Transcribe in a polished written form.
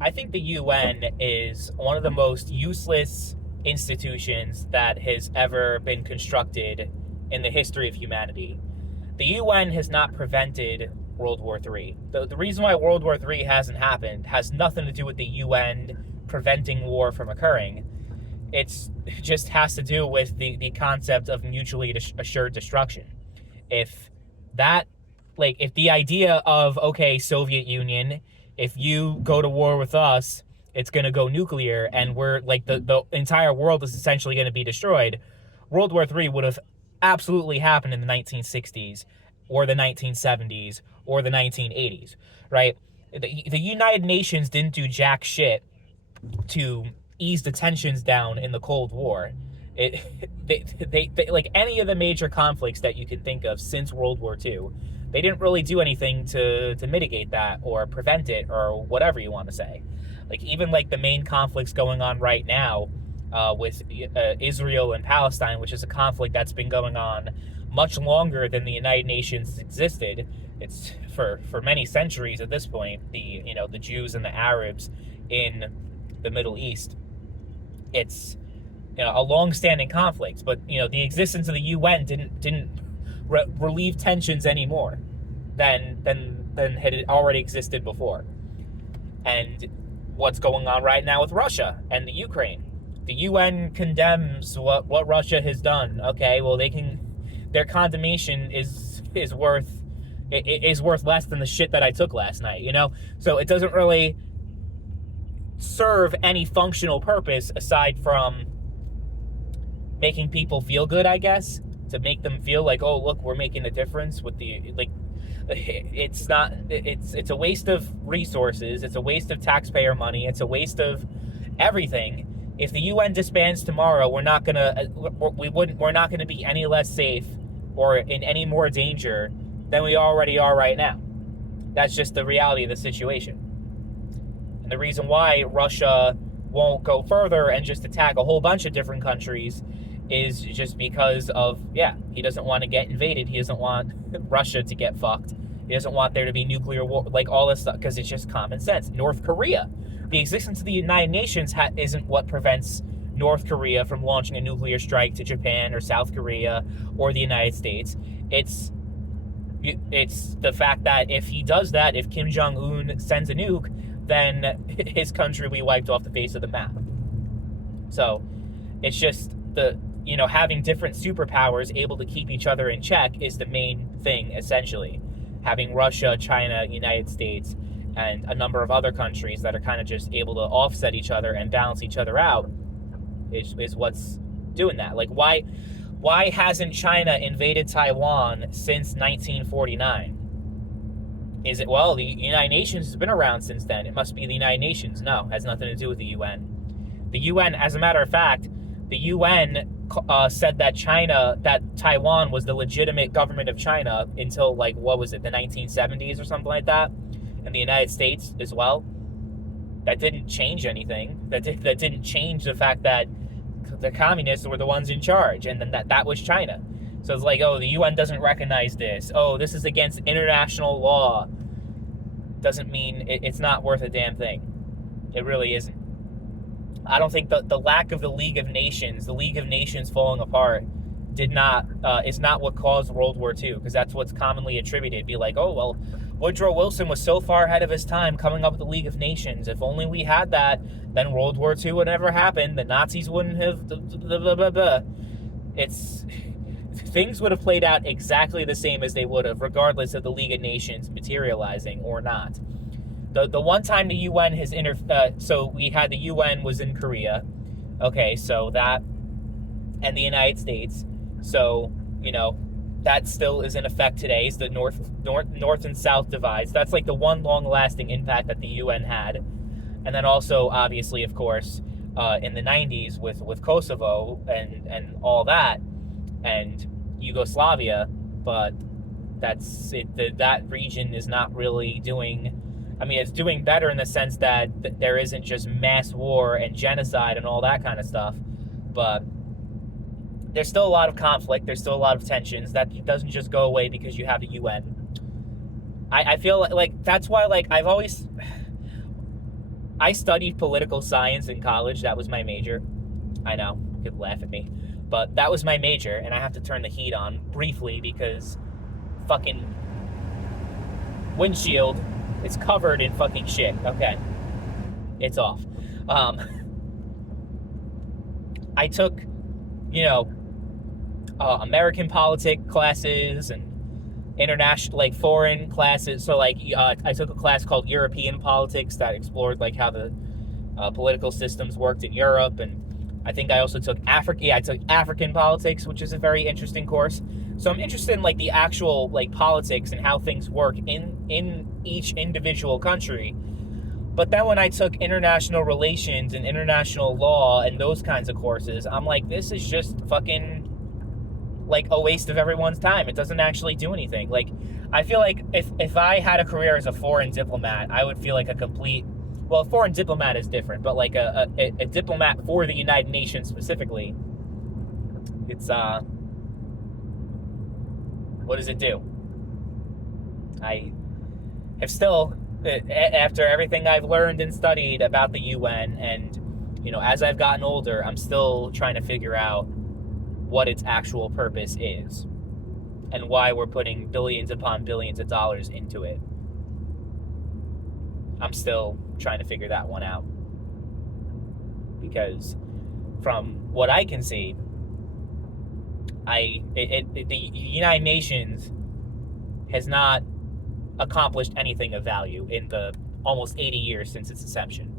I think the UN is one of the most useless institutions that has ever been constructed in the history of humanity. The UN has not prevented World War III. The reason why World War III hasn't happened has nothing to do with the UN preventing war from occurring. It just has to do with the concept of mutually assured destruction. If that, if the idea of, okay, Soviet Union, if you go to war with us, it's going to go nuclear and we're like the entire world is essentially going to be destroyed. World War III would have absolutely happened in the 1960s or the 1970s or the 1980s, right? The United Nations didn't do jack shit to ease the tensions down in the Cold War. They like any of the major conflicts that you can think of since World War II, they didn't really do anything to mitigate that or prevent it or whatever you want to say. Like even like the main conflicts going on right now with Israel and Palestine, which is a conflict that's been going on much longer than the United Nations existed. It's for many centuries at this point. The Jews and the Arabs in the Middle East. It's a long-standing conflict, but the existence of the UN didn't relieve tensions anymore than had it already existed before. And what's going on right now with Russia and the Ukraine? The UN condemns what Russia has done. Okay, well their condemnation is worth less than the shit that I took last night. So it doesn't really serve any functional purpose aside from making people feel good, I guess, to make them feel like, oh, look, we're making a difference with it's a waste of resources, it's a waste of taxpayer money, it's a waste of everything. If the UN disbands tomorrow, we're not gonna be any less safe or in any more danger than we already are right now. That's just the reality of the situation. And the reason why Russia won't go further and just attack a whole bunch of different countries is just because of, he doesn't want to get invaded. He doesn't want Russia to get fucked. He doesn't want there to be nuclear war, like all this stuff, because it's just common sense. North Korea. The existence of the United Nations isn't what prevents North Korea from launching a nuclear strike to Japan or South Korea or the United States. It's the fact that if he does that, if Kim Jong-un sends a nuke, then his country will be wiped off the face of the map. So it's just having different superpowers able to keep each other in check is the main thing, essentially. Having Russia, China, United States, and a number of other countries that are kind of just able to offset each other and balance each other out is what's doing that. Like, why hasn't China invaded Taiwan since 1949? Is it, well, the United Nations has been around since then, it must be the United Nations? No, has nothing to do with the UN. The UN, as a matter of fact, the UN said that Taiwan was the legitimate government of China until, the 1970s or something like that, and the United States as well. That didn't change anything. That didn't change the fact that the communists were the ones in charge, and then that was China. So it's like, oh, the UN doesn't recognize this. Oh, this is against international law. Doesn't mean it's not worth a damn thing. It really isn't. I don't think the lack of the League of Nations falling apart, is not what caused World War II, because that's what's commonly attributed. Be like, oh, well, Woodrow Wilson was so far ahead of his time coming up with the League of Nations. If only we had that, then World War II would never happen. The Nazis wouldn't have... Blah, blah, blah, blah. Things would have played out exactly the same as they would have, regardless of the League of Nations materializing or not. The one time the UN has so we had the UN was in Korea. Okay, so that, and the United States. So, that still is in effect today. Is the north and south divides. That's like the one long-lasting impact that the UN had. And then also, obviously, of course, in the 90s with Kosovo and all that, and Yugoslavia, but that's it. That region is not really doing... I mean, it's doing better in the sense that there isn't just mass war and genocide and all that kind of stuff, but there's still a lot of conflict, there's still a lot of tensions. That doesn't just go away because you have the UN. I feel like that's why, I studied political science in college. That was my major. I know, you could laugh at me, but that was my major, and I have to turn the heat on briefly because fucking windshield is covered in fucking shit. Okay, it's off. I took, American politics classes and international, like foreign classes. So like, I took a class called European politics that explored like how the political systems worked in Europe, and I think I also took I took African politics, which is a very interesting course. So I'm interested in like the actual like politics and how things work in each individual country. But then when I took international relations and international law and those kinds of courses, I'm like, this is just fucking like a waste of everyone's time. It doesn't actually do anything. Like, I feel like if I had a career as a foreign diplomat, I would feel like a complete, well, a foreign diplomat is different, but like a diplomat for the United Nations specifically, it's, what does it do? I have still, after everything I've learned and studied about the UN, and, as I've gotten older, I'm still trying to figure out what its actual purpose is and why we're putting billions upon billions of dollars into it. I'm still trying to figure that one out, because from what I can see, the United Nations has not accomplished anything of value in the almost 80 years since its inception.